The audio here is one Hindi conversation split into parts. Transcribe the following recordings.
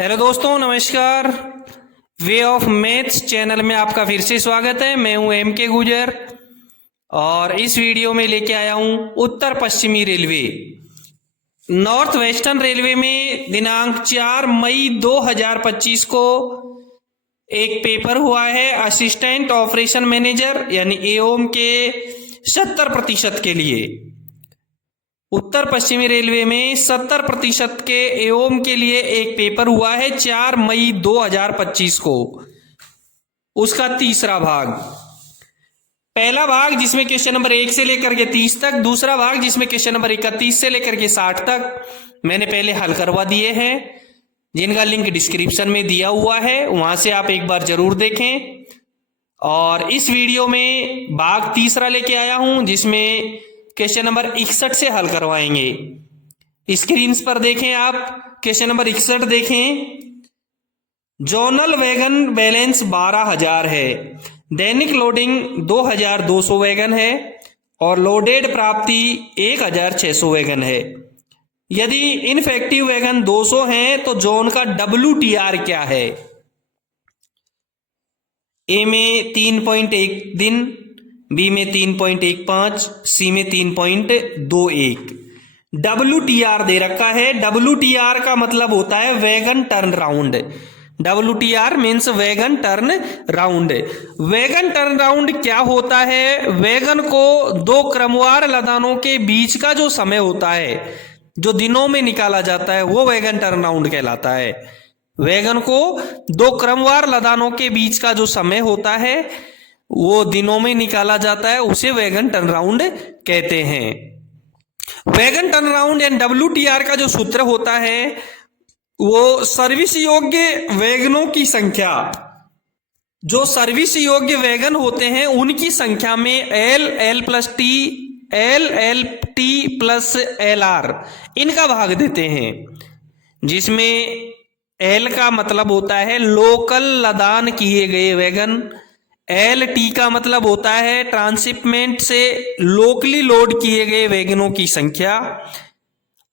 हेलो दोस्तों, नमस्कार। वे ऑफ मैथ्स चैनल में आपका फिर से स्वागत है। मैं हूं एम के गुजर और इस वीडियो में लेके आया हूं उत्तर पश्चिमी रेलवे। नॉर्थ वेस्टर्न रेलवे में दिनांक 4 मई 2025 को एक पेपर हुआ है असिस्टेंट ऑपरेशन मैनेजर यानी एओम के 70% के लिए। उत्तर पश्चिमी रेलवे में 70% के एओम के लिए एक पेपर हुआ है 4 मई 2025 को। उसका तीसरा भाग, पहला भाग जिसमें क्वेश्चन नंबर 1 से लेकर के 30 तक, दूसरा भाग जिसमें क्वेश्चन नंबर 31 से लेकर के 60 तक मैंने पहले हल करवा दिए हैं, जिनका लिंक डिस्क्रिप्शन में दिया हुआ है, वहां से आप एक बार जरूर देखें। और इस वीडियो में भाग तीसरा लेके आया हूं जिसमें क्वेश्चन नंबर 61 से हल करवाएंगे। स्क्रीन पर देखें आप, क्वेश्चन नंबर 61 देखें। जोनल वैगन बैलेंस 12,000 है, दैनिक लोडिंग 2,200 वैगन है और लोडेड प्राप्ति 1,600 वैगन है। यदि इनफेक्टिव वैगन 200 हैं तो जोन का WTR क्या है? ए में 3.1 दिन, बी में 3.15, सी में 3.21। WTR दे रखा है। WTR का मतलब होता है wagon turn round. WTR means wagon turn round. Wagon turn round क्या होता है? वैगन को दो क्रमवार लदानों के बीच का जो समय होता है, जो दिनों में निकाला जाता है, वो वैगन टर्न राउंड कहलाता है। वैगन को दो क्रमवार लदानों के बीच का जो समय होता है वो दिनों में निकाला जाता है, उसे वैगन टर्न राउंड कहते हैं। Wagon turn round and WTR का जो सूत्र होता है वो सर्विस योग्य वैगनों की संख्या, जो सर्विस योग्य वैगन होते हैं उनकी संख्या में L+T, LLT प्लस LR इनका भाग देते हैं, जिसमें L का मतलब होता है लोकल लदान किए गए वैगन, LT का मतलब होता है ट्रांसशिपमेंट से लोकली लोड किए गए वैगनों की संख्या,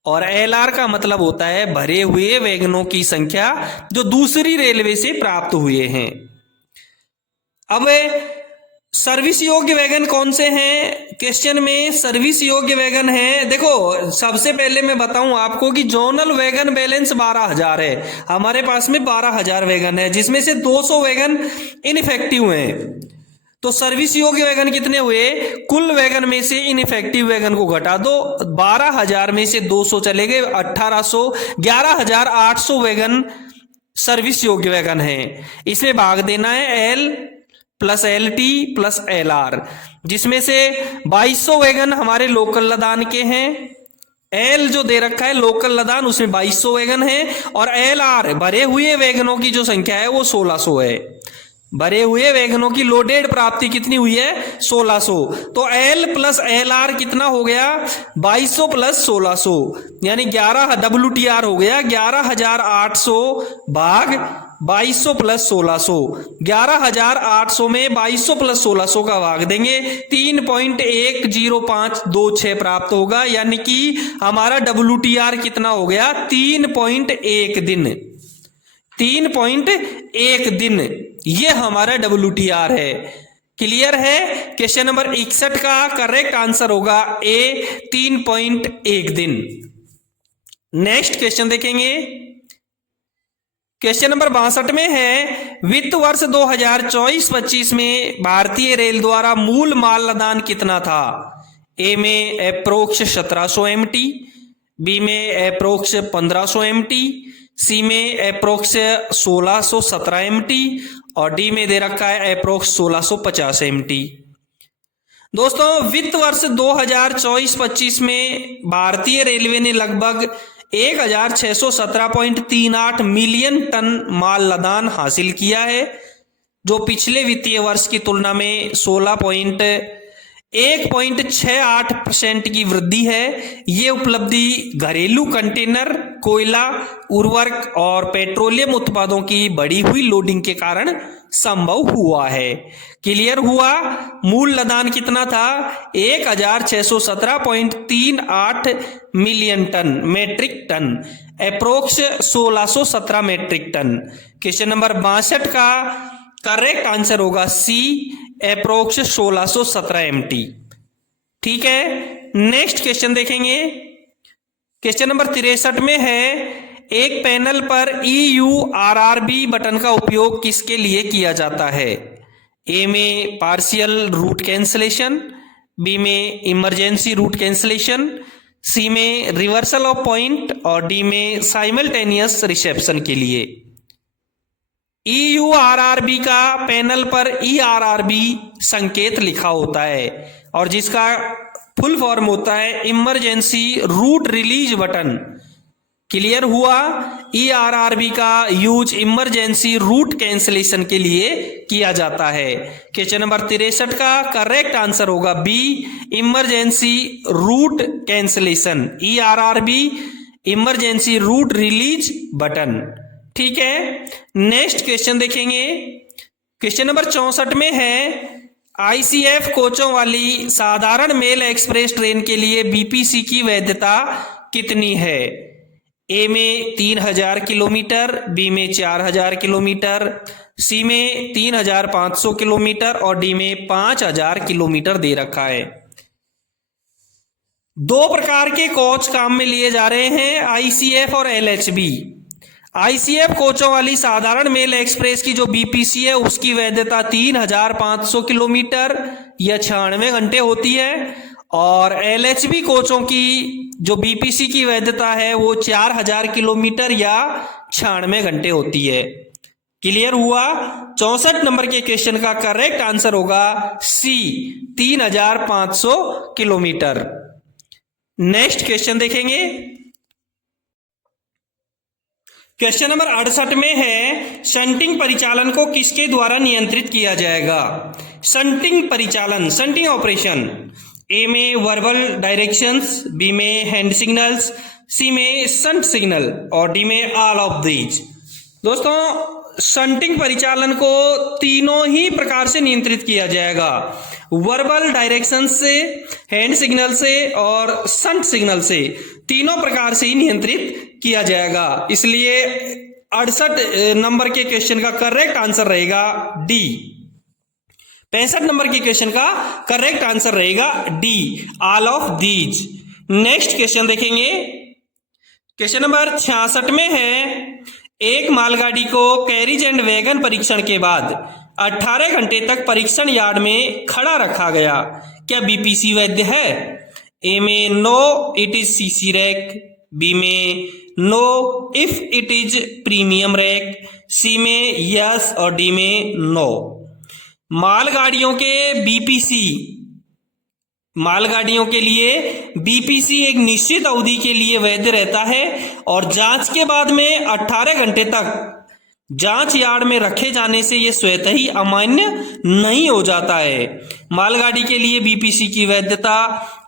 और LR का मतलब होता है भरे हुए वैगनों की संख्या जो दूसरी रेलवे से प्राप्त हुए हैं। अब सर्विस योग्य वैगन कौन से हैं? क्वेश्चन में सर्विस योग्य वैगन है। देखो, सबसे पहले मैं बताऊं आपको कि जोनल वैगन बैलेंस 12,000 है। हमारे पास में 12,000 वैगन है, जिसमें से 200 वैगन इनइफेक्टिव हैं। तो सर्विस योग्य वैगन कितने हुए? कुल वैगन में से इनइफेक्टिव वैगन को घटा दो, 12,000 में से 200 चले गए, 1,800, 11,800 वैगन सर्विस योग्य वैगन है। इसमें भाग देना है L plus LT plus LR, जिसमें से 2,200 वैगन हमारे लोकल लदान के हैं। L जो दे रखा है लोकल लदान, उसमें 2,200 वैगन है, और LR भरे हुए वैगनों की जो संख्या है वो 1,600 है। भरे हुए वैगनों की लोडेड प्राप्ति कितनी हुई है? 1,600। तो L प्लस LR कितना हो गया? 2,200 प्लस 1,600 यानी 11 WTR हो गया 11,800 भाग 2,200 प्लस 1,600। 11,800 में 2,200 प्लस 1,600 का भाग देंगे, 3.10526 प्राप्त होगा, यानी कि हमारा WTR कितना हो गया? 3.1 दिन। 3.1 दिन ये हमारा WTR है। क्लियर है? क्वेश्चन नंबर 61 का करेक्ट आंसर होगा A, 3.1 दिन। नेक्स्ट क्वेश्चन देखेंगे। क्वेश्चन नंबर 62 में है, वित्त वर्ष 2024-25 में भारतीय रेल द्वारा मूल माल लदान कितना था? ए में अप्रोक्स 1700 MT, बी में अप्रोक्स 1500 MT, सी में अप्रोक्स 1617 MT और डी में दे रखा है अप्रोक्स 1650 MT। दोस्तों, वित्त वर्ष 2024-25 में भारतीय रेलवे ने लगभग 1,617.38 मिलियन टन माल लदान हासिल किया है, जो पिछले वित्तीय वर्ष की तुलना में 1.68% की वृद्धि है। ये उपलब्धि घरेलू कंटेनर कोयला, उर्वरक और पेट्रोलियम उत्पादों की बढ़ी हुई लोडिंग के कारण संभव हुआ है। क्लियर हुआ? मूल लदान कितना था? 1617.38 million ton, metric ton, approx 1617 metric ton. Question number 62 का करेक्ट आंसर होगा सी, अप्रोक्स 1617 MT। ठीक है, नेक्स्ट क्वेश्चन देखेंगे। क्वेश्चन नंबर 63 में है, एक पैनल पर EURRB बटन का उपयोग किसके लिए किया जाता है? ए में पार्शियल रूट कैंसलेशन, बी में इमरजेंसी रूट कैंसलेशन, सी में रिवर्सल ऑफ पॉइंट और डी में साइमल्टेनियस रिसेप्शन के लिए। EURRB का पैनल पर ERRB संकेत लिखा होता है और जिसका फुल फॉर्म होता है emergency route release button. Clear हुआ? ERRB का यूज इमरजेंसी रूट कैंसलेशन के लिए किया जाता है। क्वेश्चन नंबर 63 का करेक्ट आंसर होगा B, emergency route cancellation, ERRB emergency route release button. ठीक है, नेक्स्ट क्वेश्चन देखेंगे। क्वेश्चन नंबर 64 में है, ICF कोचों वाली साधारण मेल एक्सप्रेस ट्रेन के लिए BPC की वैधता कितनी है? ए में 3000 किलोमीटर, बी में 4000 किलोमीटर, सी में 3500 किलोमीटर और डी में 5000 किलोमीटर दे रखा है। दो प्रकार के कोच काम में लिए जा रहे हैं, ICF और LHB। ICF कोचों वाली साधारण मेल एक्सप्रेस की जो BPC है उसकी वैधता 3500 किलोमीटर या 96 घंटे होती है और LHB कोचों की जो BPC की वैधता है वो 4000 किलोमीटर या 96 घंटे होती है। क्लियर हुआ? 64 नंबर के क्वेश्चन का करेक्ट आंसर होगा सी, 3500 किलोमीटर। नेक्स्ट क्वेश्चन देखेंगे। क्वेश्चन नंबर 68 में है, शंटिंग परिचालन को किसके द्वारा नियंत्रित किया जाएगा? शंटिंग परिचालन, शंटिंग ऑपरेशन। ए में वर्बल डायरेक्शंस, बी में हैंड सिग्नल्स, सी में शंट सिग्नल और डी में ऑल ऑफ दीज। दोस्तों, शंटिंग परिचालन को तीनों ही प्रकार से नियंत्रित किया जाएगा, वर्बल डायरेक्शन से, हैंड सिग्नल से और शंट सिग्नल से, तीनों प्रकार से ही नियंत्रित किया जाएगा। इसलिए 68 नंबर के क्वेश्चन का करेक्ट आंसर रहेगा डी। 65 नंबर के क्वेश्चन का करेक्ट आंसर रहेगा D, all of these. Next question देखेंगे। क्वेश्चन नंबर 66 में है, एक मालगाड़ी को कैरिज एंड वैगन परीक्षण के बाद 18 घंटे तक परीक्षण यार्ड में खड़ा रखा गया, क्या BPC वैध है? ए में no it is CC rack, B में no if it is premium rack, C में यस और डी में नो। मालगाड़ियों के लिए BPC एक निश्चित अवधि के लिए वैध रहता है और जांच के बाद में 18 घंटे तक जांच यार्ड में रखे जाने से यह स्वतः ही अमान्य नहीं हो जाता है। मालगाड़ी के लिए BPC की वैधता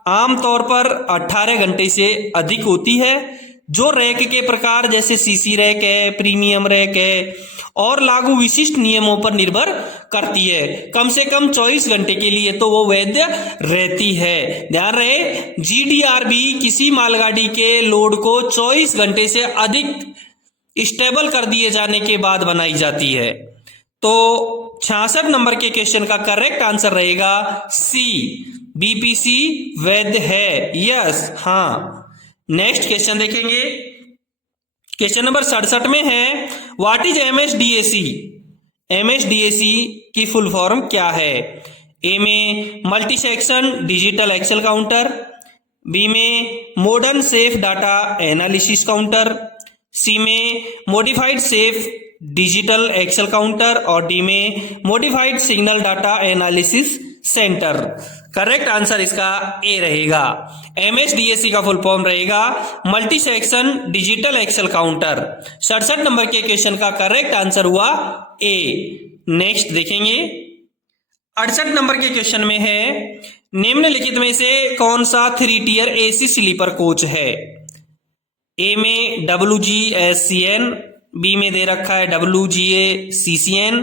आमतौर पर 18 घंटे से अधिक होती है। जो रैक के प्रकार जैसे CC रैक है, प्रीमियम रैक है और लागू विशिष्ट नियमों पर निर्भर करती है। कम से कम 24 घंटे के लिए तो वो वैध रहती है। ध्यान रहे, GDRB किसी मालगाड़ी के लोड को 24 घंटे से अधिक स्टेबल कर दिए जाने के बाद बनाई जाती है। तो 66 नंबर के क्वेश्चन का करेक्ट आंसर रहेगा सी, BPC वैध है, यस, हाँ। नेक्स्ट क्वेश्चन देखेंगे। क्वेश्चन नंबर 67 में है, व्हाट इज MSDAC? MSDAC की फुल फॉर्म क्या है? ए में multi section digital axle counter, B में modern safe data analysis counter, C में modified safe digital axle counter और डी में modified signal data analysis centre. Correct answer इसका ए रहेगा। MSDAC का फुल फॉर्म रहेगा multi section digital axle counter. 67 नंबर के क्वेश्चन का करेक्ट आंसर हुआ ए। नेक्स्ट देखेंगे। 68 नंबर के क्वेश्चन में है, निम्नलिखित में से कौन सा 3 टियर AC स्लीपर कोच है? ए में WGSCN, बी में दे रखा है WGACCN,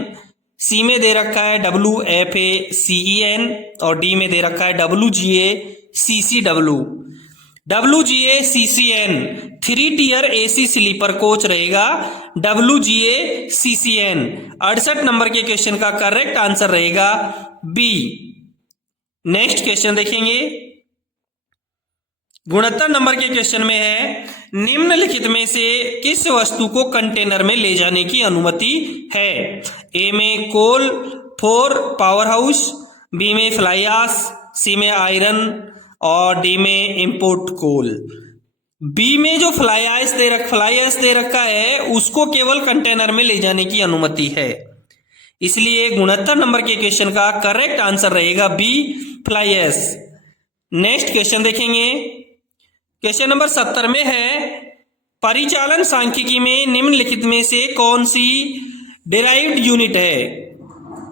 सी में दे रखा है WFACEN और डी में दे रखा है WGACCW। WGACCN 3 tier AC sleeper coach रहेगा। WGACCN 68 नंबर के क्वेश्चन का करेक्ट आंसर रहेगा बी। नेक्स्ट क्वेश्चन देखेंगे, 69 नंबर के क्वेश्चन में है, निम्नलिखित में से किस वस्तु को कंटेनर में ले जाने की अनुमति है? ए में कोल फॉर पावर हाउस, बी में फ्लाई ऐश, सी में आयरन और डी में इंपोर्ट कोल। बी में जो फ्लाई ऐश दे रखा है उसको केवल कंटेनर में ले जाने की अनुमति है, इसलिए 69 नंबर के क्वेश्चन का करेक्ट आंसर रहेगा B, fly ash. Next question देखेंगे, क्वेश्चन नंबर 70 में है, परिचालन सांख्यिकी में निम्नलिखित में से कौन सी डिराइव्ड यूनिट है?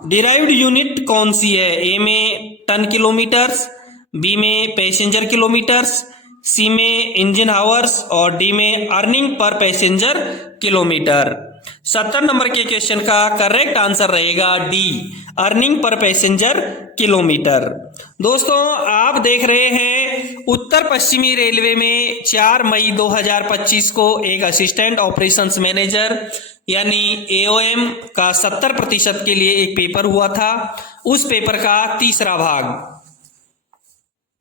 डिराइव्ड यूनिट कौन सी है? ए में टन किलोमीटर्स, बी में पैसेंजर किलोमीटर्स, सी में इंजन आवर्स और डी में earning per passenger kilometre. 70 number के क्वेश्चन का करेक्ट आंसर रहेगा D, earning per passenger kilometre. दोस्तों आप देख रहे हैं उत्तर पश्चिमी रेलवे में 4 मई 2025 को एक असिस्टेंट ऑपरेशंस मैनेजर यानी AOM का 70% के लिए एक पेपर हुआ था। उस पेपर का तीसरा भाग,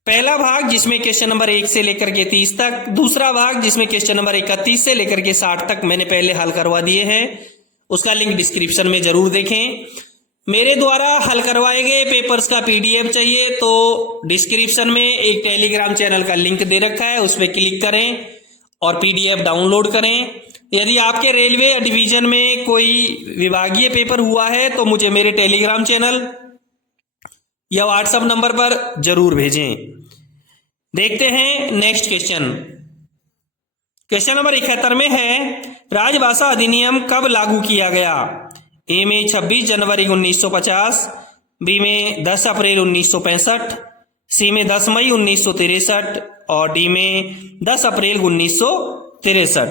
पहला भाग जिसमें क्वेश्चन नंबर 1 से लेकर के 30 तक, दूसरा भाग जिसमें क्वेश्चन नंबर 31 से लेकर के 60 तक मैंने पहले हल करवा दिए हैं। उसका लिंक डिस्क्रिप्शन में जरूर देखें। मेरे द्वारा हल करवाए गए पेपर्स का PDF चाहिए तो डिस्क्रिप्शन में एक टेलीग्राम चैनल का लिंक दे रखा है, उस पर क्लिक करें और PDF डाउनलोड करें। यदि आपके रेलवे डिवीजन में कोई विभागीय पेपर हुआ है तो मुझे मेरे टेलीग्राम चैनल या व्हाट्सएप नंबर पर जरूर भेजें। देखते हैं नेक्स्ट क्वेश्चन। क्वेश्चन नंबर 71 में है, राजभाषा अधिनियम कब लागू किया गया? ए में 26 जनवरी 1950, बी में 10 अप्रैल 1965, सी में 10 मई 1963 और डी में 10 अप्रैल 1963।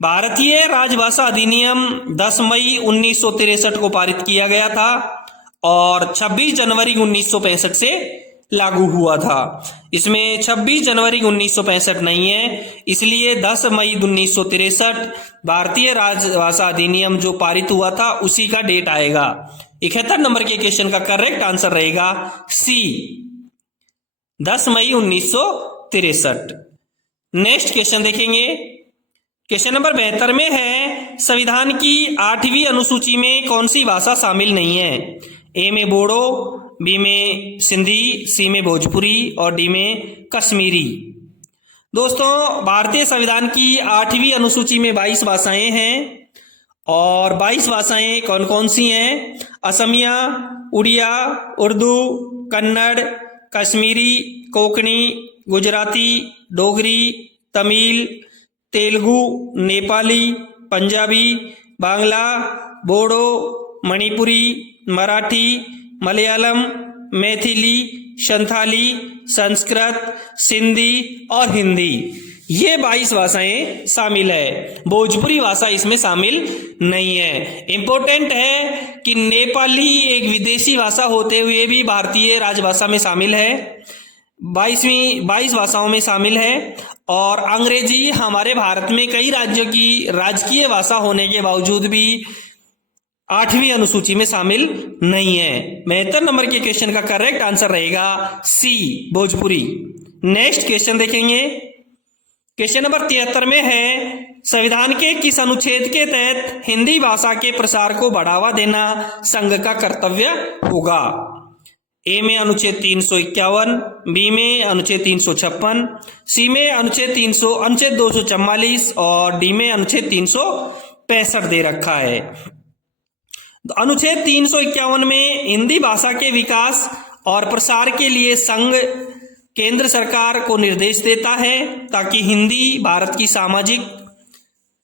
भारतीय राजभाषा अधिनियम 10 मई 1963 को पारित किया गया था और 26 जनवरी 1965 से लागू हुआ था। इसमें 26 जनवरी 1965 नहीं है, इसलिए 10 मई 1963 भारतीय राजभाषा अधिनियम जो पारित हुआ था उसी का डेट आएगा। 71 नंबर के क्वेश्चन का करेक्ट आंसर रहेगा सी, 10 मई 1963। नेक्स्ट क्वेश्चन देखेंगे, क्वेश्चन नंबर 72 में है, संविधान की 8वीं अनुसूची में कौन सी भाषा शामिल नहीं है? ए में बोडो, बी में सिंधी, सी में भोजपुरी और डी में कश्मीरी। दोस्तों भारतीय संविधान की 8वीं अनुसूची में 22 भाषाएं हैं और 22 भाषाएं कौन कौन सी हैं? असमिया, उड़िया, उर्दू, कन्नड़, कश्मीरी, कोंकणी, गुजराती, डोगरी, तमिल, तेलुगु, नेपाली, पंजाबी, बांग्ला, बोडो, मणिपुरी, मराठी, मलयालम, मैथिली, संथाली, संस्कृत, सिंधी और हिंदी, ये 22 भाषाएं शामिल है। भोजपुरी भाषा इसमें शामिल नहीं है। इंपॉर्टेंट है कि नेपाली एक विदेशी भाषा होते हुए भी भारतीय राजभाषा में शामिल है, 22 भाषाओं में शामिल है। और अंग्रेजी हमारे भारत में कई राज्यों की राजकीय भाषा होने के बावजूद भी 8वीं अनुसूची में शामिल नहीं है। 72 नंबर के क्वेश्चन का करेक्ट आंसर रहेगा सी, भोजपुरी। नेक्स्ट क्वेश्चन देखेंगे, क्वेश्चन नंबर 73 में है, संविधान के किस अनुच्छेद के तहत हिंदी भाषा के प्रसार को बढ़ावा देना संघ का कर्तव्य होगा? ए में अनुच्छेद 351, बी में अनुच्छेद 356, सी में अनुच्छेद 244 और डी में अनुच्छेद 365 दे रखा है। अनुच्छेद 351 में हिंदी भाषा के विकास और प्रसार के लिए संघ केंद्र सरकार को निर्देश देता है ताकि हिंदी भारत की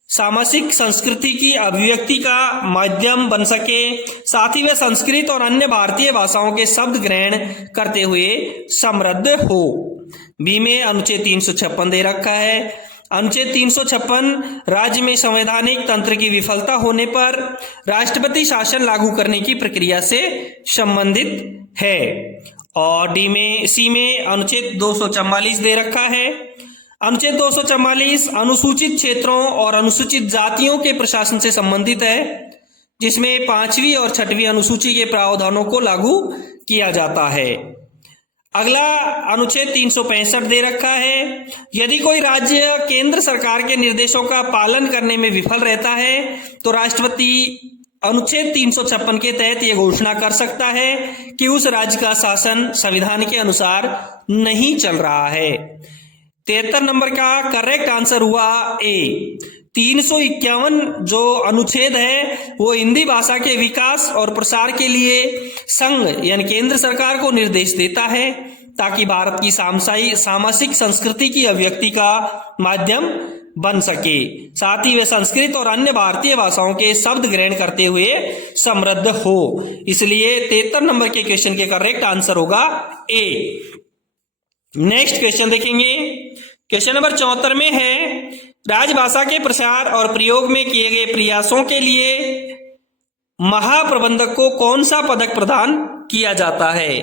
सामाजिक संस्कृति की अभिव्यक्ति का माध्यम बन सके, साथ ही वह संस्कृत और अन्य भारतीय भाषाओं के शब्द ग्रहण करते हुए समृद्ध हो। बी में अनुच्छेद 356 दे रखा है अनुच्छेद 356 राज्य में संवैधानिक तंत्र की विफलता होने पर राष्ट्रपति शासन लागू करने की प्रक्रिया से संबंधित है। और सी में अनुच्छेद 244 दे रखा है। अनुच्छेद 244 अनुसूचित क्षेत्रों और अनुसूचित जातियों के प्रशासन से संबंधित है, जिसमें 5वीं और 6वीं अनुसूची के प्रावधानों को लागू किया जाता है। अगला अनुच्छेद 365 दे रखा है। यदि कोई राज्य केंद्र सरकार के निर्देशों का पालन करने में विफल रहता है तो राष्ट्रपति अनुच्छेद 356 के तहत यह घोषणा कर सकता है कि उस राज्य का शासन संविधान के अनुसार नहीं चल रहा है। 73 नंबर का करेक्ट आंसर हुआ ए। 351 जो अनुच्छेद है वो हिंदी भाषा के विकास और प्रसार के लिए संघ यानी केंद्र सरकार को निर्देश देता है ताकि भारत की सामासिक संस्कृति की अभिव्यक्ति का माध्यम बन सके। साथ ही वे संस्कृत और अन्य भारतीय भाषाओं के शब्द ग्रहण करते हुए समृद्ध हो। इसलिए 73 नंबर के क्वेश्चन के करेक्ट आंसर होगा ए। नेक्स्ट क्वेश्चन देखेंगे। क्वेश्चन नंबर 74 में है, राजभाषा के प्रसार और प्रयोग में किए गए प्रयासों के लिए महाप्रबंधक को कौन सा पदक प्रदान किया जाता है?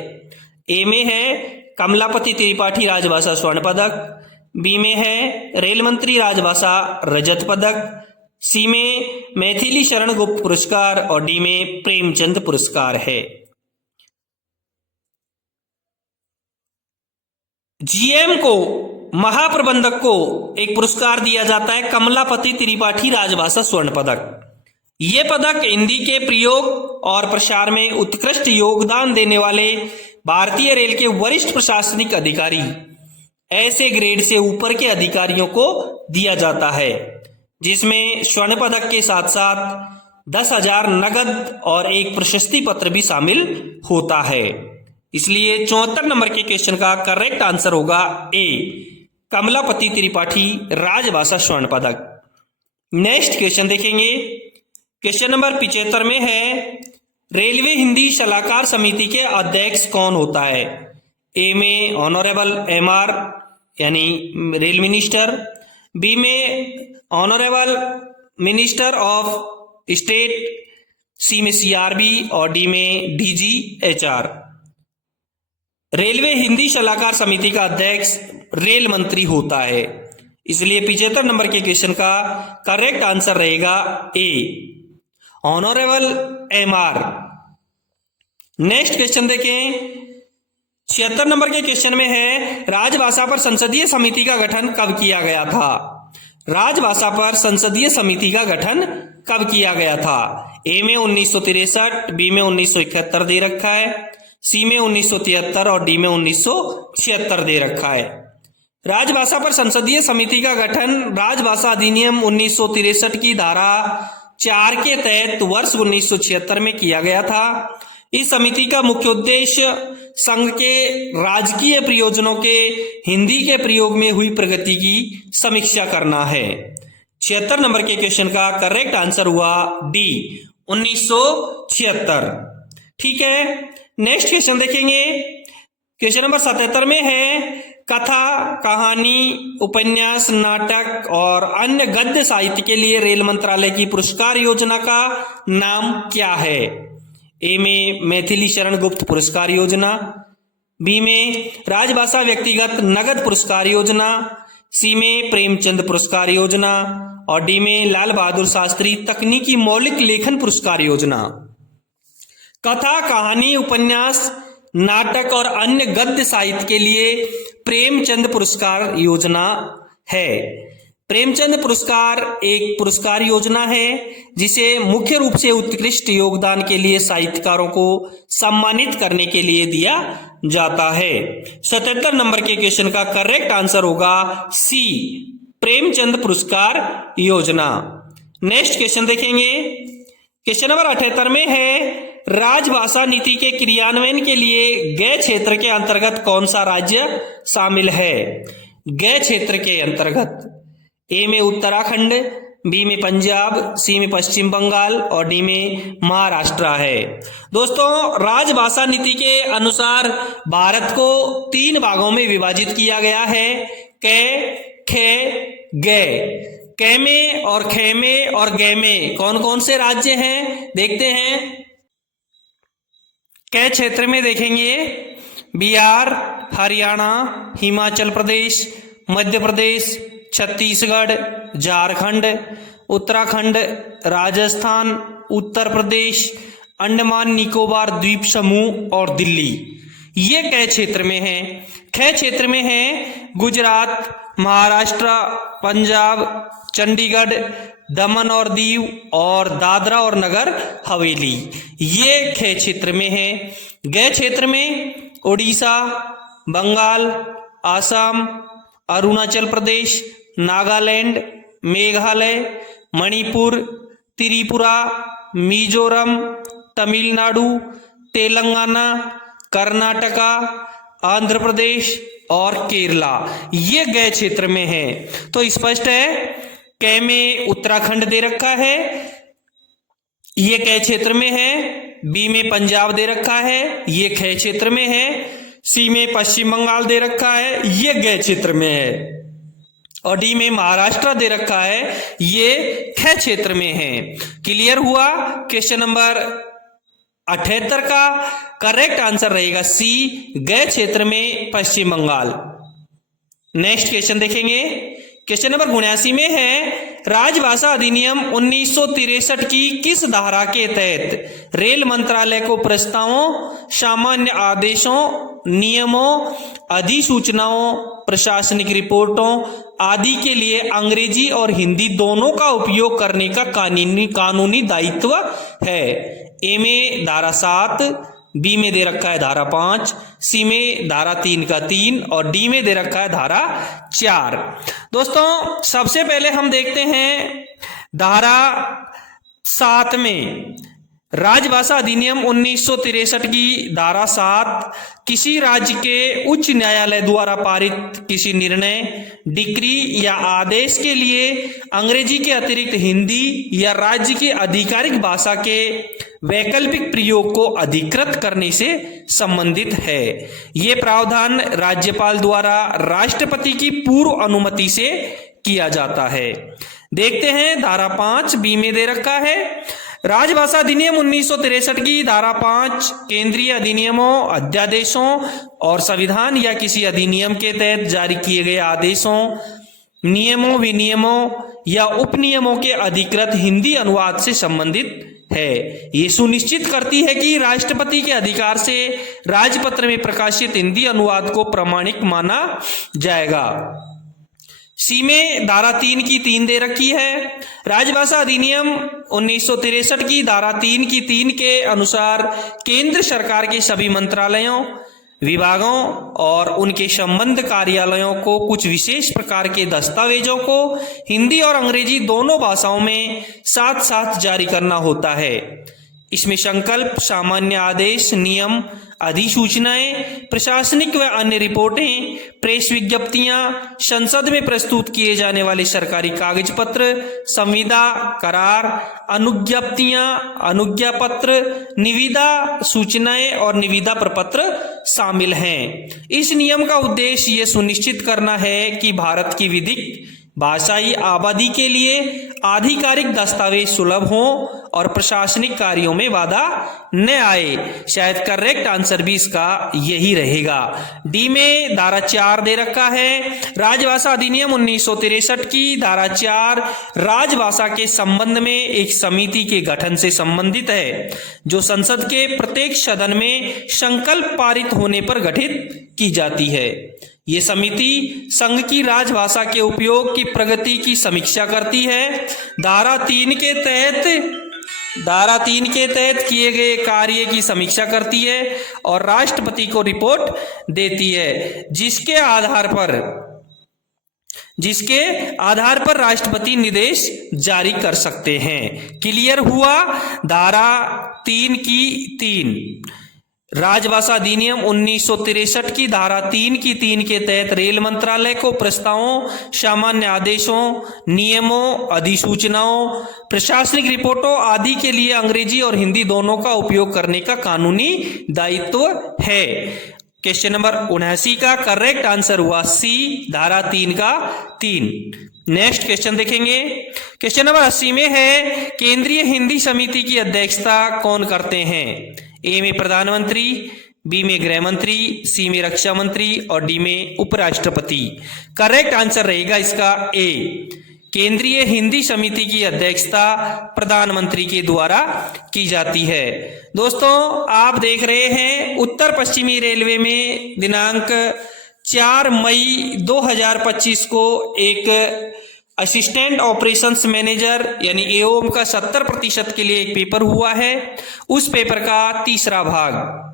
ए में है कमलापति त्रिपाठी राजभाषा स्वर्ण पदक, बी में है रेल मंत्री राजभाषा रजत पदक, सी में मैथिली शरण गुप्त पुरस्कार और डी में प्रेमचंद पुरस्कार है। जीएम को महाप्रबंधक को एक पुरस्कार दिया जाता है कमलापति त्रिपाठी राजभाषा स्वर्ण पदक। यह पदक हिंदी के प्रयोग और प्रसार में उत्कृष्ट योगदान देने वाले भारतीय रेल के वरिष्ठ प्रशासनिक अधिकारी ऐसे ग्रेड से ऊपर के अधिकारियों को दिया जाता है, जिसमें स्वर्ण पदक के साथ साथ 10,000 नगद और एक प्रशस्ति पत्र भी शामिल होता है। इसलिए 74 नंबर के क्वेश्चन का करेक्ट आंसर होगा ए, कमलापति त्रिपाठी राजभाषा स्वर्ण पदक। नेक्स्ट क्वेश्चन देखेंगे। क्वेश्चन नंबर 75 में है, रेलवे हिंदी सलाहकार समिति के अध्यक्ष कौन होता है? ए में ऑनरेबल एमआर यानी रेल मिनिस्टर, बी में ऑनरेबल मिनिस्टर ऑफ स्टेट, सी में सीआरबी और डी में डीजीएचआर। रेलवे हिंदी सलाहकार समिति का अध्यक्ष रेल मंत्री होता है। इसलिए 75 नंबर के क्वेश्चन का करेक्ट आंसर रहेगा ए, ऑनरेबल एमआर। नेक्स्ट क्वेश्चन देखें। 76 नंबर के क्वेश्चन में है, राजभाषा पर संसदीय समिति का गठन कब किया गया था? राजभाषा पर संसदीय समिति का गठन कब किया गया था? ए में 1963, बी में 1971 दे रखा है, सी में 1973 और डी में 1976 दे रखा है। राजभाषा पर संसदीय समिति का गठन राजभाषा अधिनियम 1963 की धारा 4 के तहत वर्ष 1976 में किया गया था। इस समिति का मुख्य उद्देश्य संघ के राजकीय प्रयोजनों के हिंदी के प्रयोग में हुई प्रगति की समीक्षा करना है। 76 नंबर के क्वेश्चन का करेक्ट आंसर हुआ डी, 1976। ठीक है, नेक्स्ट क्वेश्चन देखेंगे। क्वेश्चन नंबर 77 में है, कथा, कहानी, उपन्यास, नाटक और अन्य गद्य साहित्य के लिए रेल मंत्रालय की पुरस्कार योजना का नाम क्या है? ए में मैथिली शरण गुप्त पुरस्कार योजना, बी में राजभाषा व्यक्तिगत नगद पुरस्कार योजना, सी में प्रेमचंद पुरस्कार योजना और डी में लाल बहादुर शास्त्री तकनीकी मौलिक लेखन पुरस्कार योजना। कथा, कहानी, उपन्यास, नाटक और अन्य गद्य साहित्य के लिए प्रेमचंद पुरस्कार योजना है। प्रेमचंद पुरस्कार एक पुरस्कार योजना है जिसे मुख्य रूप से उत्कृष्ट योगदान के लिए साहित्यकारों को सम्मानित करने के लिए दिया जाता है। 77 नंबर के क्वेश्चन का करेक्ट आंसर होगा सी, प्रेमचंद पुरस्कार योजना। नेक्स्ट क्वेश्चन देखेंगे। क्वेश्चन नंबर 78 में है, राजभाषा नीति के क्रियान्वयन के लिए गय क्षेत्र के अंतर्गत कौन सा राज्य शामिल है? गय क्षेत्र के अंतर्गत ए में उत्तराखंड, बी में पंजाब, सी में पश्चिम बंगाल और डी में महाराष्ट्र है। दोस्तों, राजभाषा नीति के अनुसार भारत को 3 भागों में विभाजित किया गया है, कै, खे, गे। कै में और खे में और गे में कौन कौन से राज्य हैं देखते हैं। कै क्षेत्र में देखेंगे बिहार, हरियाणा, हिमाचल प्रदेश, मध्य प्रदेश, छत्तीसगढ़, झारखंड, उत्तराखंड, राजस्थान, उत्तर प्रदेश, अंडमान निकोबार द्वीप समूह और दिल्ली। ये कै क्षेत्र में है। खे क्षेत्र में है गुजरात, महाराष्ट्र, पंजाब, चंडीगढ़, दमन और दीव और दादरा और नगर हवेली। ये खे क्षेत्र में है। गे क्षेत्र में उड़ीसा, बंगाल, आसाम, अरुणाचल प्रदेश, नागालैंड, मेघालय, मणिपुर, त्रिपुरा, मिजोरम, तमिलनाडु, तेलंगाना, कर्नाटका, आंध्र प्रदेश और केरला। ये गे क्षेत्र में है। तो स्पष्ट है, कै में उत्तराखंड दे रखा है, ये कै क्षेत्र में है। बी में पंजाब दे रखा है, ये खे क्षेत्र में है। सी में पश्चिम बंगाल दे रखा है, ये गे क्षेत्र में है। और डी में महाराष्ट्र दे रखा है, ये खे क्षेत्र में है। क्लियर हुआ। क्वेश्चन नंबर 78 का करेक्ट आंसर रहेगा सी, गे क्षेत्र में पश्चिम बंगाल। नेक्स्ट क्वेश्चन देखेंगे। क्वेश्चन नंबर 79 में है, राजभाषा अधिनियम 1963 की किस धारा के तहत रेल मंत्रालय को प्रस्तावों, सामान्य आदेशों, नियमों, अधिसूचनाओं, प्रशासनिक रिपोर्टों आदि के लिए अंग्रेजी और हिंदी दोनों का उपयोग करने का कानूनी दायित्व है। ए में धारा 7, बी में दे रखा है धारा 5, सी में धारा 3 का 3 और डी में दे रखा है धारा 4। दोस्तों सबसे पहले हम देखते हैं धारा 7 में। राजभाषा अधिनियम 1963 की धारा 7 किसी राज्य के उच्च न्यायालय द्वारा पारित किसी निर्णय, डिक्री या आदेश के लिए अंग्रेजी के अतिरिक्त हिंदी या राज्य की आधिकारिक भाषा के वैकल्पिक प्रयोग को अधिकृत करने से संबंधित है। ये प्रावधान राज्यपाल द्वारा राष्ट्रपति की पूर्व अनुमति से किया जाता है। देखते हैं धारा 5 बी में दे रखा है। राजभाषा अधिनियम 1963 की धारा 5 केंद्रीय अधिनियमों, अध्यादेशों और संविधान या किसी अधिनियम के तहत जारी किए गए आदेशों, नियमों, विनियमों या उपनियमों के अधिकृत हिंदी अनुवाद से संबंधित है। ये सुनिश्चित करती है कि राष्ट्रपति के अधिकार से राजपत्र में प्रकाशित हिंदी अनुवाद को प्रामाणिक माना जाएगा। सी में धारा 3 की 3 दे रखी है। राजभाषा अधिनियम 1963 की धारा 3 की 3 के अनुसार केंद्र सरकार के सभी मंत्रालयों, विभागों और उनके संबद्ध कार्यालयों को कुछ विशेष प्रकार के दस्तावेजों को हिंदी और अंग्रेजी दोनों भाषाओं में साथ साथ जारी करना होता है। इसमें संकल्प, सामान्य आदेश, नियम, अधिसूचनाएं, प्रशासनिक व अन्य रिपोर्टें, प्रेस विज्ञप्तियां, संसद में प्रस्तुत किए जाने वाले सरकारी कागज पत्र, संविदा, करार, अनुज्ञप्तियां, अनुज्ञा पत्र, निविदा सूचनाएं और निविदा प्रपत्र शामिल हैं। इस नियम का उद्देश्य ये सुनिश्चित करना है कि भारत की विधिक भाषाई आबादी के लिए आधिकारिक दस्तावेज सुलभ हों और प्रशासनिक कार्यों में बाधा न आए। शायद करेक्ट आंसर भी इसका यही रहेगा। डी में धारा 4 दे रखा है। राजभाषा अधिनियम 1963 की धारा 4 राजभाषा के संबंध में एक समिति के गठन से संबंधित है, जो संसद के प्रत्येक सदन में संकल्प पारित होने पर गठित की जाती है। ये समिति संघ की राजभाषा के उपयोग की प्रगति की समीक्षा करती है। धारा 3 के तहत किए गए कार्य की समीक्षा करती है और राष्ट्रपति को रिपोर्ट देती है, जिसके आधार पर राष्ट्रपति निर्देश जारी कर सकते हैं। क्लियर हुआ। धारा 3 की 3 राजभाषा अधिनियम 1963 की धारा 3 की 3 के तहत रेल मंत्रालय को प्रस्तावों, सामान्य आदेशों, नियमों, अधिसूचनाओं, प्रशासनिक रिपोर्टों आदि के लिए अंग्रेजी और हिंदी दोनों का उपयोग करने का कानूनी दायित्व है। क्वेश्चन नंबर 79 का करेक्ट आंसर हुआ सी, धारा 3 का 3। नेक्स्ट क्वेश्चन देखेंगे। क्वेश्चन नंबर 80 में है केंद्रीय हिंदी समिति की अध्यक्षता कौन करते हैं? ए में प्रधानमंत्री, बी में गृह मंत्री, सी में रक्षा मंत्री और डी में उपराष्ट्रपति। करेक्ट आंसर रहेगा इसका ए, केंद्रीय हिंदी समिति की अध्यक्षता प्रधानमंत्री के द्वारा की जाती है। दोस्तों आप देख रहे हैं उत्तर पश्चिमी रेलवे में दिनांक 4 मई 2025 को एक असिस्टेंट ऑपरेशंस मैनेजर यानी एओएम का 70% के लिए एक पेपर हुआ है। उस पेपर का तीसरा भाग,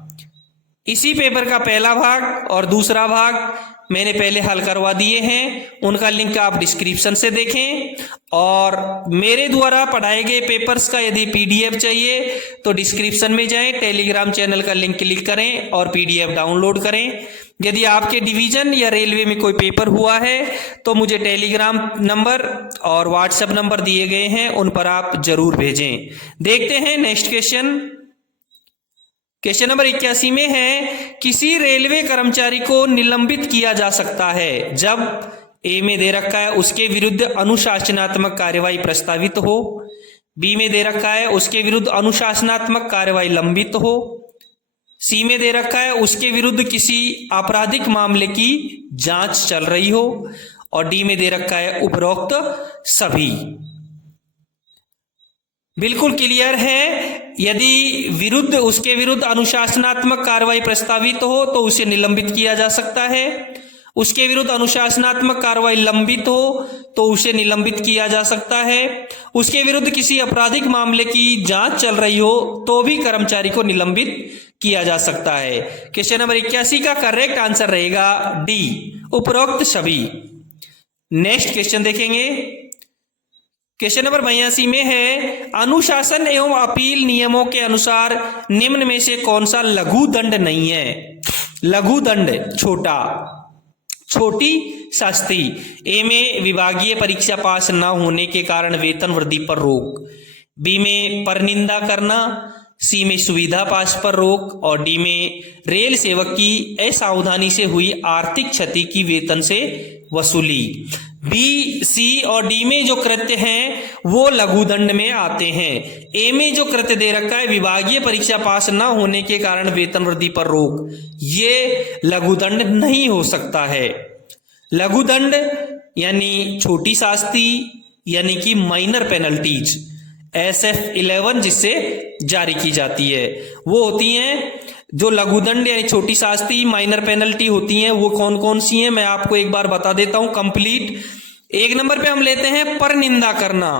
इसी पेपर का पहला भाग और दूसरा भाग मैंने पहले हल करवा दिए हैं, उनका लिंक आप डिस्क्रिप्शन से देखें। और मेरे द्वारा पढ़ाए गए पेपर्स का यदि पीडीएफ चाहिए तो डिस्क्रिप्शन में जाएं, टेलीग्राम चैनल का लिंक क्लिक करें और पीडीएफ डाउनलोड करें। यदि आपके डिवीजन या रेलवे में कोई पेपर हुआ है तो मुझे टेलीग्राम नंबर और व्हाट्सएप नंबर दिए गए हैं, उन पर आप जरूर भेजें। देखते हैं नेक्स्ट क्वेश्चन। क्वेश्चन नंबर 81 में है किसी रेलवे कर्मचारी को निलंबित किया जा सकता है जब ए में दे रखा है उसके विरुद्ध अनुशासनात्मक कार्यवाही प्रस्तावित हो, बी में दे रखा है उसके विरुद्ध अनुशासनात्मक कार्यवाही लंबित हो, सी में दे रखा है उसके विरुद्ध किसी आपराधिक मामले की जांच चल रही हो और डी में दे रखा है उपरोक्त सभी। बिल्कुल क्लियर है, यदि उसके विरुद्ध अनुशासनात्मक कार्रवाई प्रस्तावित हो तो उसे निलंबित किया जा सकता है, उसके विरुद्ध अनुशासनात्मक कार्रवाई लंबित हो तो उसे निलंबित किया जा सकता है, उसके विरुद्ध किसी आपराधिक मामले की जांच चल रही हो तो भी कर्मचारी को निलंबित किया जा सकता है। क्वेश्चन नंबर 81 का करेक्ट आंसर रहेगा डी, उपरोक्त सभी। नेक्स्ट क्वेश्चन देखेंगे। क्वेश्चन नंबर 82 में है अनुशासन एवं अपील नियमों के अनुसार निम्न में से कौन सा लघु दंड नहीं है? लघु दंड छोटी शास्ति। ए में विभागीय परीक्षा पास न होने के कारण वेतन वृद्धि पर रोक, बी में परनिंदा करना, सी में सुविधा पास पर रोक और डी में रेल सेवक की असावधानी से हुई आर्थिक क्षति की वेतन से वसूली। बी, सी और डी में जो कृत्य हैं वो लघु दंड में आते हैं। ए में जो कृत्य दे रखा है विभागीय परीक्षा पास न होने के कारण वेतन वृद्धि पर रोक, ये लघु दंड नहीं हो सकता है। लघु दंड यानी छोटी शास्ति यानी कि माइनर पेनल्टीज SF11 जिससे जारी की जाती है वो होती हैं। जो लघुदंड यानी छोटी शास्ति माइनर पेनल्टी होती हैं वो कौन कौन सी हैं मैं आपको एक बार बता देता हूं कंप्लीट। एक नंबर पे हम लेते हैं परनिंदा करना,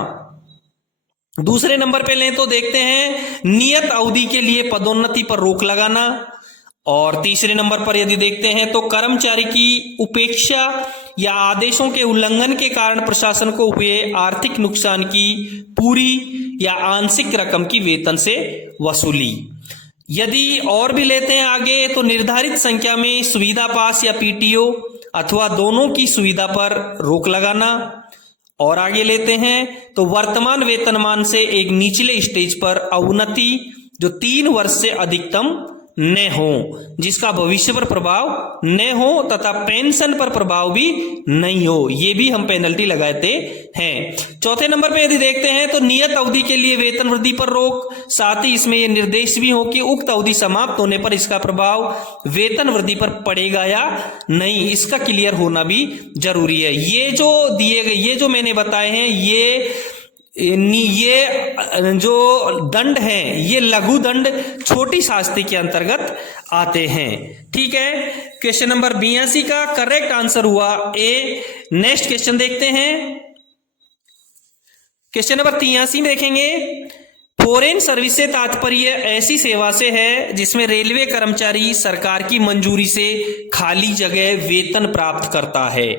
दूसरे नंबर पे लें तो देखते हैं नियत अवधि के लिए पदोन्नति पर रोक लगाना और तीसरे नंबर पर यदि देखते हैं तो कर्मचारी की उपेक्षा या आदेशों के उल्लंघन के कारण प्रशासन को हुए आर्थिक नुकसान की पूरी या आंशिक रकम की वेतन से वसूली। यदि और भी लेते हैं आगे तो निर्धारित संख्या में सुविधा पास या PTO अथवा दोनों की सुविधा पर रोक लगाना। और आगे लेते हैं तो वर्तमान वेतनमान से एक निचले स्टेज पर अवनति जो 3 वर्ष से अधिकतम न हो, जिसका भविष्य पर प्रभाव न हो तथा पेंशन पर प्रभाव भी नहीं हो, ये भी हम पेनल्टी लगाते हैं। चौथे नंबर पे यदि देखते हैं तो नियत अवधि के लिए वेतन वृद्धि पर रोक, साथ ही इसमें ये निर्देश भी हो कि उक्त अवधि समाप्त होने पर इसका प्रभाव वेतन वृद्धि पर पड़ेगा या नहीं, इसका क्लियर होना भी जरूरी है। ये जो दिए गए ये जो मैंने बताए हैं ये जो दंड हैं ये लघु दंड छोटी शास्ति के अंतर्गत आते हैं। ठीक है, क्वेश्चन नंबर 82 का करेक्ट आंसर हुआ ए। नेक्स्ट क्वेश्चन देखते हैं। क्वेश्चन नंबर 83 में देखेंगे फॉरेन सर्विस से तात्पर्य ऐसी सेवा से है जिसमें रेलवे कर्मचारी सरकार की मंजूरी से खाली जगह वेतन प्राप्त करता है।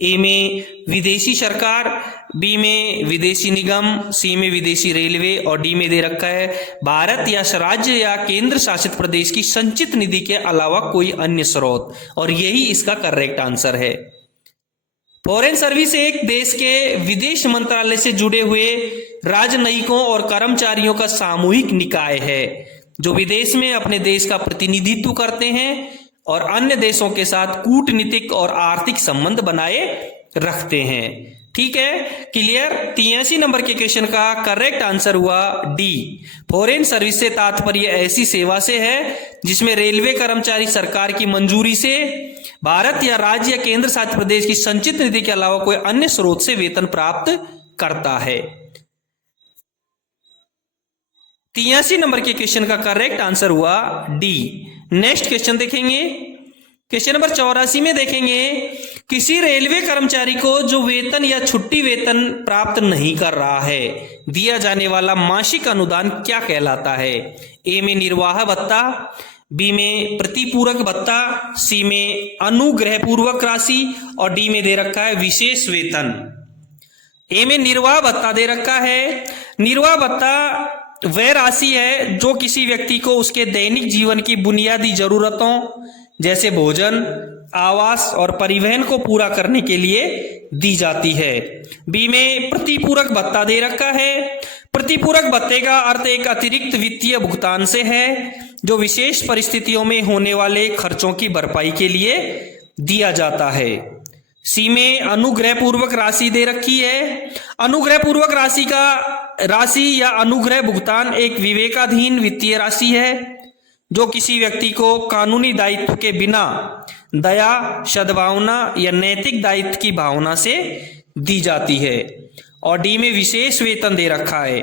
ए में विदेशी सरकार, बी में विदेशी निगम, सी में विदेशी रेलवे और डी में दे रखा है भारत या राज्य या केंद्र शासित प्रदेश की संचित निधि के अलावा कोई अन्य स्रोत, और यही इसका करेक्ट आंसर है। फॉरेन सर्विस एक देश के विदेश मंत्रालय से जुड़े हुए राजनयिकों और कर्मचारियों का सामूहिक निकाय है जो विदेश में अपने देश का प्रतिनिधित्व करते हैं और अन्य देशों के साथ कूटनीतिक और आर्थिक संबंध बनाए रखते हैं। ठीक है, क्लियर। 83 नंबर के क्वेश्चन का करेक्ट आंसर हुआ डी। फॉरेन सर्विस से तात्पर्य ऐसी सेवा से है जिसमें रेलवे कर्मचारी सरकार की मंजूरी से भारत या राज्य या केंद्र शासित प्रदेश की संचित निधि के अलावा कोई अन्य स्रोत से वेतन प्राप्त करता है। 83 नंबर के क्वेश्चन का करेक्ट आंसर हुआ डी। नेक्स्ट क्वेश्चन देखेंगे, क्वेश्चन नंबर 84 में देखेंगे, किसी रेलवे कर्मचारी को जो वेतन या छुट्टी वेतन प्राप्त नहीं कर रहा है दिया जाने वाला मासिक अनुदान क्या कहलाता है? ए में निर्वाह भत्ता, बी में प्रतिपूरक भत्ता, सी में अनुग्रह पूर्वक राशि और डी में दे रखा है विशेष वेतन। ए में निर्वाह भत्ता दे रखा है। निर्वाह भत्ता वह राशि है जो किसी व्यक्ति को उसके दैनिक जीवन की बुनियादी जरूरतों जैसे भोजन, आवास और परिवहन को पूरा करने के लिए दी जाती है। बी में प्रतिपूरक भत्ता दे रखा है। प्रतिपूरक भत्ते का अर्थ एक अतिरिक्त वित्तीय भुगतान से है जो विशेष परिस्थितियों में होने वाले खर्चों की भरपाई के लिए दिया जाता है। सी में अनुग्रह पूर्वक राशि दे रखी है। अनुग्रह पूर्वक राशि या अनुग्रह भुगतान एक विवेकाधीन वित्तीय राशि है जो किसी व्यक्ति को कानूनी दायित्व के बिना दया, सद्भावना या नैतिक दायित्व की भावना से दी जाती है। और डी में विशेष वेतन दे रखा है।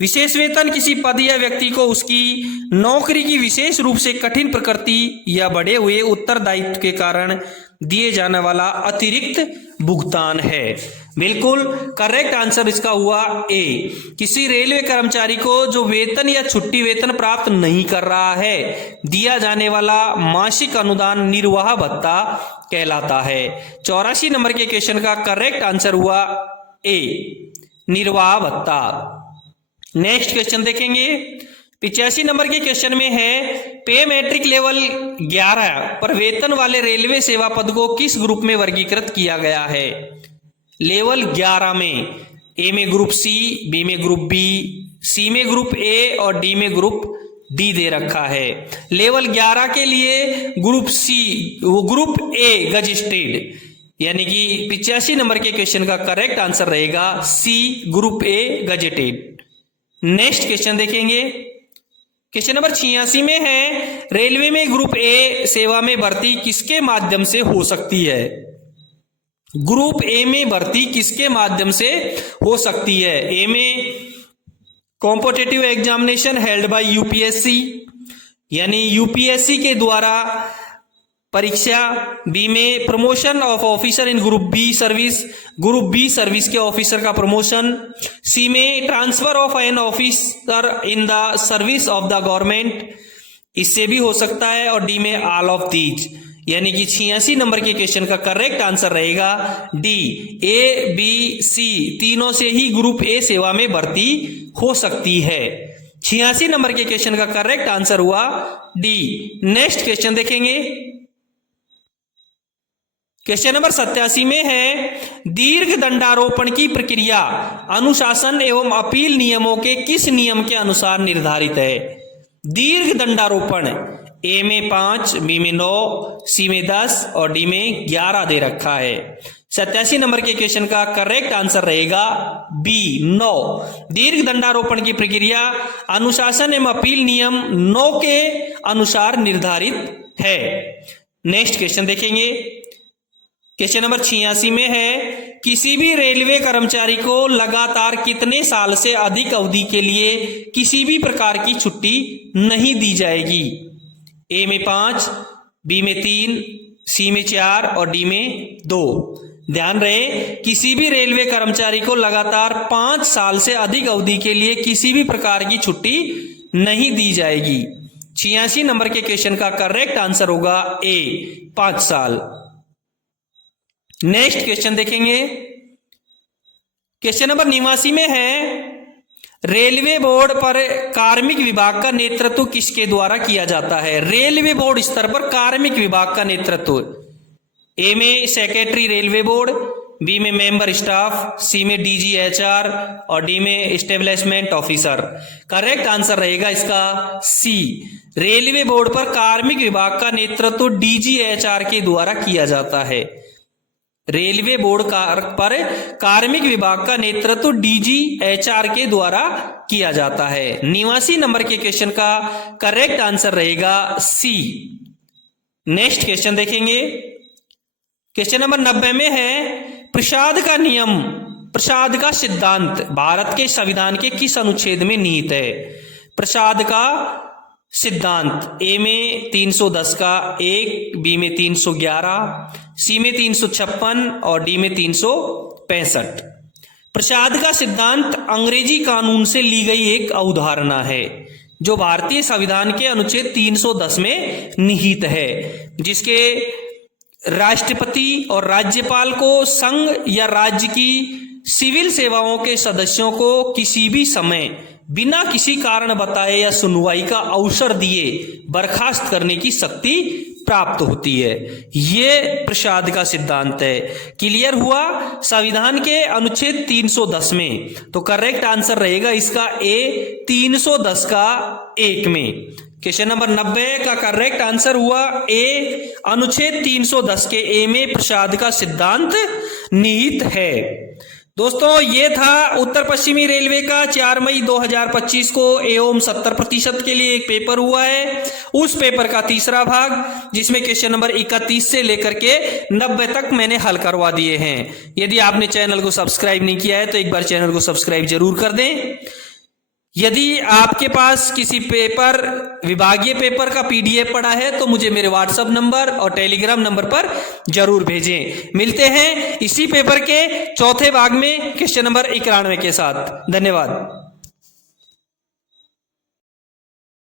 विशेष वेतन किसी पद या व्यक्ति को उसकी नौकरी की विशेष रूप से कठिन प्रकृति या बढ़े हुए उत्तरदायित्व के कारण दिए जाने वाला अतिरिक्त भुगतान है। बिल्कुल करेक्ट आंसर इसका हुआ ए। किसी रेलवे कर्मचारी को जो वेतन या छुट्टी वेतन प्राप्त नहीं कर रहा है दिया जाने वाला मासिक अनुदान निर्वाह भत्ता कहलाता है। 84 नंबर के क्वेश्चन का करेक्ट आंसर हुआ ए, निर्वाह भत्ता। नेक्स्ट क्वेश्चन देखेंगे, 85 नंबर के क्वेश्चन में है, पे मैट्रिक लेवल 11 पर वेतन वाले रेलवे सेवा पद को किस ग्रुप में वर्गीकृत किया गया है? लेवल 11 में ए में ग्रुप सी, बी में ग्रुप बी, सी में ग्रुप ए और डी में ग्रुप डी दे रखा है। लेवल 11 के लिए ग्रुप सी, वो ग्रुप ए गजेटेड, यानी कि 85 नंबर के क्वेश्चन का करेक्ट आंसर रहेगा C, group A gazetted. Next question देखेंगे, क्वेश्चन नंबर 86 में है, रेलवे में ग्रुप ए सेवा में भर्ती किसके माध्यम से हो सकती है? ग्रुप ए में भर्ती किसके माध्यम से हो सकती है? ए में competitive examination held by UPSC, यानी यूपीएससी के द्वारा परीक्षा। बी में promotion of officer in group B service, group B service के ऑफिसर का प्रमोशन। सी में transfer of an officer in the service of the government, इससे भी हो सकता है। और डी में ऑल ऑफ दीज, यानी कि 86 नंबर के क्वेश्चन का करेक्ट आंसर रहेगा डी, ए बी सी तीनों से ही ग्रुप ए सेवा में भर्ती हो सकती है। 86 नंबर के क्वेश्चन का करेक्ट आंसर हुआ डी। नेक्स्ट क्वेश्चन देखेंगे, क्वेश्चन नंबर 87 में है, दीर्घ दंडारोपण की प्रक्रिया अनुशासन एवं अपील नियमों के किस नियम के अनुसार निर्धारित है? दीर्घ दंडारोपण ए में 5, बी में 9, सी में 10 और डी में 11 दे रखा है। 87 नंबर के क्वेश्चन का करेक्ट आंसर रहेगा बी, 9। दीर्घ दंडारोपण की प्रक्रिया अनुशासन एवं अपील नियम 9 के अनुसार निर्धारित है। नेक्स्ट क्वेश्चन देखेंगे, क्वेश्चन नंबर 86 में है, किसी भी रेलवे कर्मचारी को लगातार कितने साल से अधिक अवधि के लिए किसी भी प्रकार की छुट्टी नहीं दी जाएगी? ए में 5, बी में 3, सी में 4 और डी में 2। ध्यान रहे, किसी भी रेलवे कर्मचारी को लगातार 5 साल से अधिक अवधि के लिए किसी भी प्रकार की छुट्टी नहीं दी जाएगी। 86 नंबर के क्वेश्चन का करेक्ट आंसर होगा ए, 5 साल। नेक्स्ट क्वेश्चन देखेंगे, क्वेश्चन नंबर 89 में है, रेलवे बोर्ड पर कार्मिक विभाग का नेतृत्व किसके द्वारा किया जाता है? रेलवे बोर्ड स्तर पर कार्मिक विभाग का नेतृत्व ए में सेक्रेटरी रेलवे बोर्ड, बी में मेंबर स्टाफ, सी में डीजीएचआर और डी में एस्टेब्लिशमेंट ऑफिसर। करेक्ट आंसर रहेगा इसका सी, रेलवे बोर्ड पर कार्मिक विभाग का नेतृत्व डीजीएचआर के द्वारा किया जाता है। रेलवे बोर्ड पर कार्मिक विभाग का नेतृत्व डीजीएचआर के द्वारा किया जाता है। 89 नंबर के क्वेश्चन का करेक्ट आंसर रहेगा सी। नेक्स्ट क्वेश्चन देखेंगे। क्वेश्चन नंबर 90 में है प्रसाद का नियम, प्रसाद का सिद्धांत भारत के संविधान के किस अनुच्छेद में निहित है? प्रसाद का सिद्धांत ए में 310 का 1, बी में 311, सी में 356 और डी में 365। प्रसाद का सिद्धांत अंग्रेजी कानून से ली गई एक अवधारणा है जो भारतीय संविधान के अनुच्छेद 310 में निहित है, जिसके राष्ट्रपति और राज्यपाल को संघ या राज्य की सिविल सेवाओं के सदस्यों को किसी भी समय बिना किसी कारण बताए या सुनवाई का अवसर दिए बर्खास्त करने की शक्ति प्राप्त होती है। ये प्रसाद का सिद्धांत है। क्लियर हुआ? संविधान के अनुच्छेद 310 में, तो करेक्ट आंसर रहेगा इसका ए 310 का 1 में। क्वेश्चन नंबर 90 का करेक्ट आंसर हुआ ए, अनुच्छेद 310 के ए में प्रसाद का सिद्धांत निहित है। दोस्तों ये था उत्तर पश्चिमी रेलवे का 4 मई 2025 को एवं 70% के लिए एक पेपर हुआ है। उस पेपर का तीसरा भाग, जिसमें क्वेश्चन नंबर 31 से लेकर के 90 तक मैंने हल करवा दिए हैं। यदि आपने चैनल को सब्सक्राइब नहीं किया है तो एक बार चैनल को सब्सक्राइब जरूर कर दें। यदि आपके पास किसी पेपर, विभागीय पेपर का पीडीएफ पड़ा है तो मुझे मेरे व्हाट्सएप नंबर और टेलीग्राम नंबर पर जरूर भेजें। मिलते हैं इसी पेपर के चौथे भाग में क्वेश्चन नंबर 91 के साथ। धन्यवाद।